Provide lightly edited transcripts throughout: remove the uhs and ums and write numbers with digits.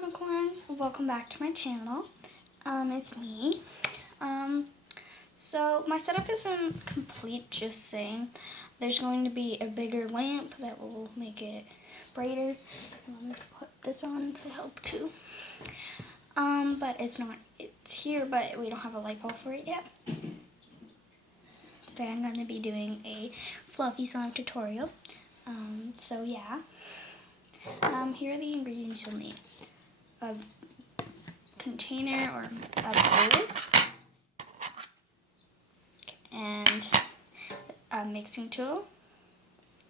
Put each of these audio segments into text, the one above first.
Unicorns, welcome back to my channel. It's me. So my setup isn't complete, just saying. There's going to be a bigger lamp that will make it brighter. I'm going to put this on to help too. But it's here, but we don't have a light bulb for it yet. Today I'm going to be doing a fluffy slime tutorial. So yeah. Here are the ingredients you'll need. A container or a bowl, and a mixing tool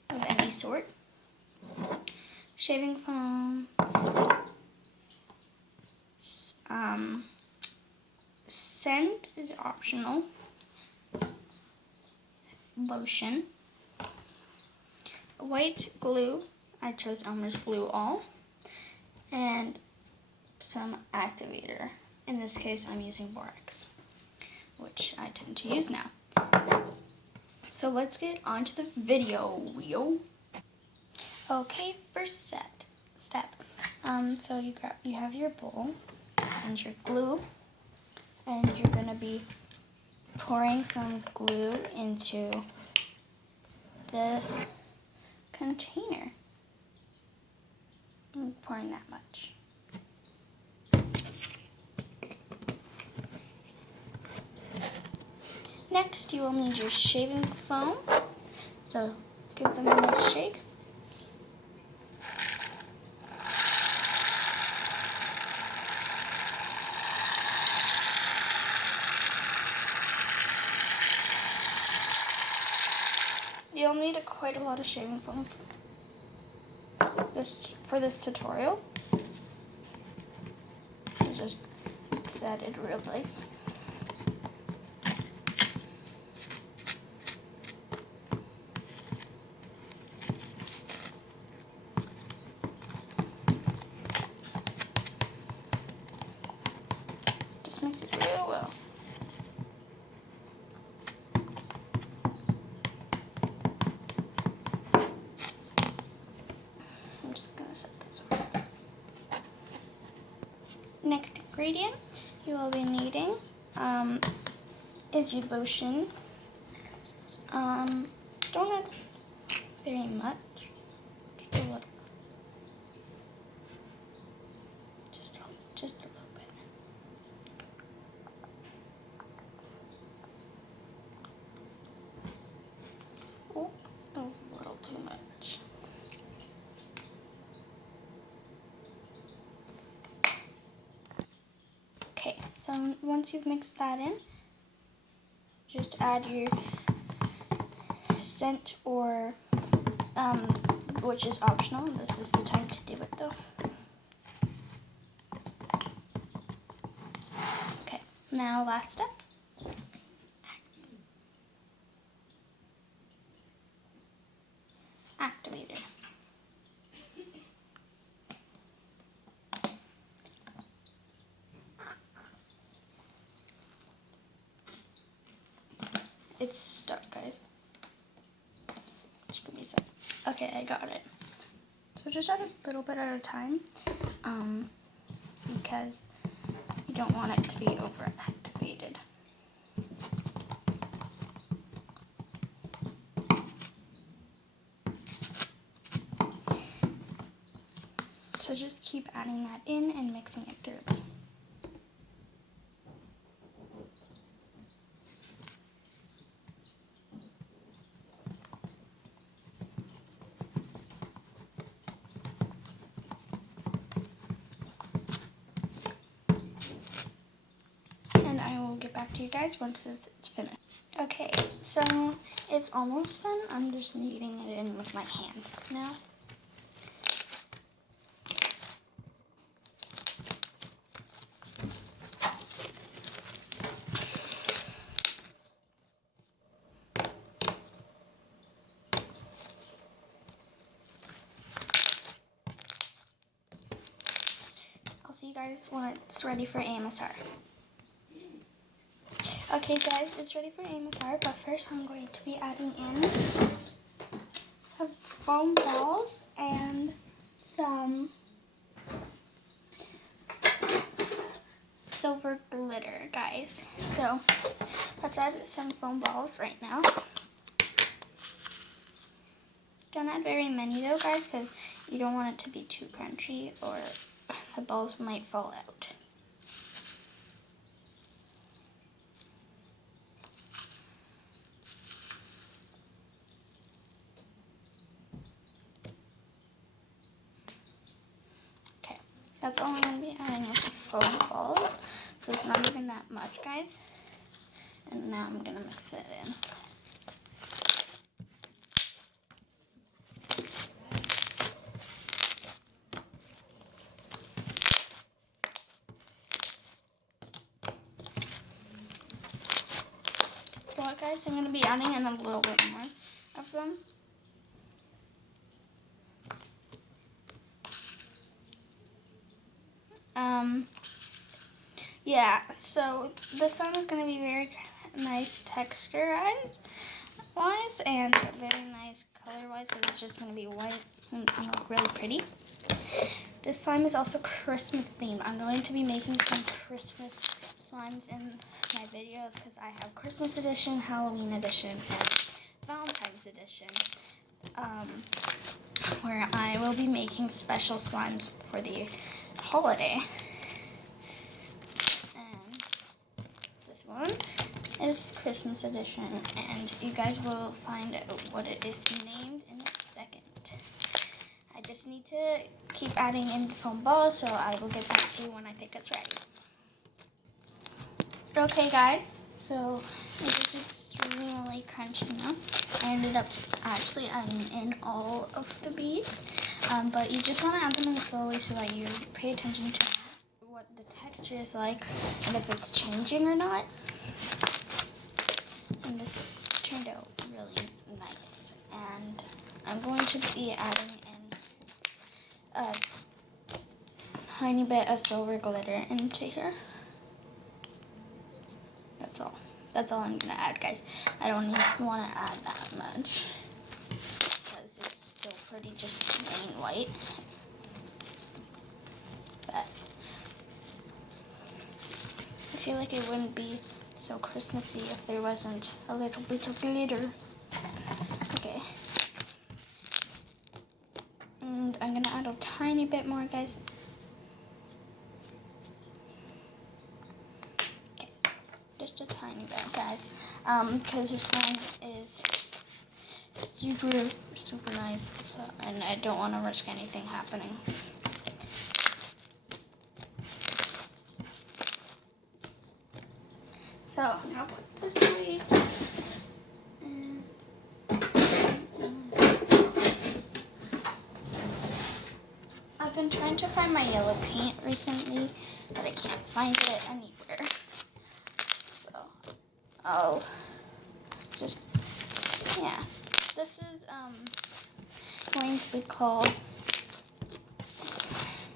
of any sort, shaving foam, scent is optional, lotion, white glue, I chose Elmer's Glue All, and some activator. In this case, I'm using borax, which I tend to use now. So let's get on to the video. Okay, first step. So you have your bowl and your glue, and you're gonna be pouring some glue into the container. I'm pouring that much. Next, you will need your shaving foam, so give them a nice shake. You'll need quite a lot of shaving foam for this tutorial. Just set it real nice. Just mix it real well. I'm just gonna set this on. Next ingredient you will be needing is your lotion. Don't add very much, just a little. Just a little bit. Oh, a little too much. Okay, so once you've mixed that in, just add your scent or, which is optional. This is the time to do it though. Okay, now last step. Activator. It's stuck, guys. Just give me a sec. Okay, I got it. So just add a little bit at a time, because you don't want it to be overactivated. So just keep adding that in and mixing it thoroughly. And I will get back to you guys once it's finished. Okay, so it's almost done. I'm just kneading it in with my hand now. I'll see you guys when it's ready for AMSR. Okay guys, it's ready for AMSR, but first I'm going to be adding in some foam balls and some silver glitter, guys. So let's add some foam balls right now. Don't add very many though, guys, because you don't want it to be too crunchy or the balls might fall out. Okay, that's all I'm going to be adding is the foam balls. So it's not even that much, guys. And now I'm going to mix it in. Well, guys, I'm going to be adding in a little bit more of them. Yeah, so this one is going to be very nice texture-wise and very nice color-wise because it's just going to be white and look really pretty. This slime is also Christmas themed. I'm going to be making some Christmas slimes in my videos because I have Christmas edition, Halloween edition, and Valentine's edition, where I will be making special slimes for the holiday. And this one is Christmas edition, and you guys will find out what it is named in a second. I just need to keep adding in the foam balls, so I will get back to you when I think it's ready. Okay, guys, so it is extremely crunchy now. I ended up actually adding in all of the beads, but you just want to add them in slowly so that you pay attention to what the texture is like and if it's changing or not. And this turned out really nice, and I'm going to be adding in a tiny bit of silver glitter into here. That's all I'm gonna add, guys. I don't even want to add that much because it's still pretty just plain white. But I feel like it wouldn't be so Christmassy if there wasn't a little bit of glitter. Okay. And I'm gonna add a tiny bit more, guys. Okay, just a tiny bit, guys. Because this one is super nice, so, and I don't want to risk anything happening. So now put this away. I've been trying to find my yellow paint recently, but I can't find it anywhere. So I'll just, yeah. This is going to be called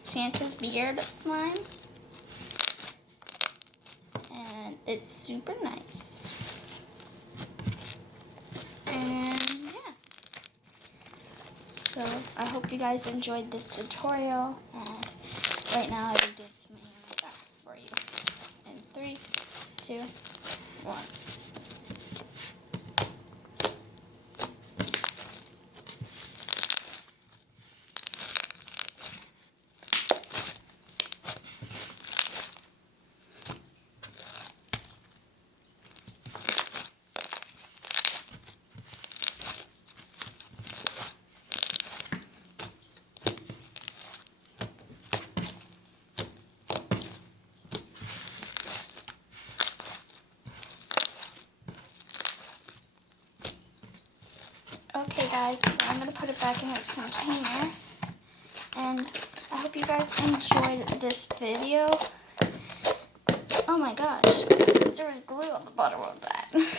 Santa's Beard Slime. And it's super nice. And yeah. So I hope you guys enjoyed this tutorial. And right now I did some hair like that for you. In 3, 2, 1. Okay guys, so I'm going to put it back in its container, and I hope you guys enjoyed this video. Oh my gosh, there was glue on the bottom of that. It's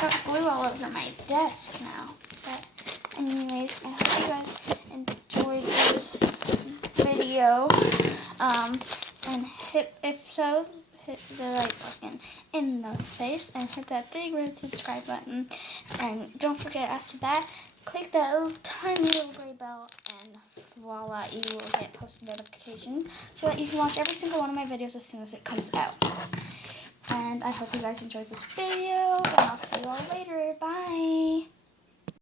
got glue all over my desk now. But anyways, I hope you guys enjoyed this video, and if so, hit the like button in the face and hit that big red subscribe button, and don't forget after that click that little tiny little gray bell, and voila, you will get post notification so that you can watch every single one of my videos as soon as it comes out. And I hope you guys enjoyed this video, and I'll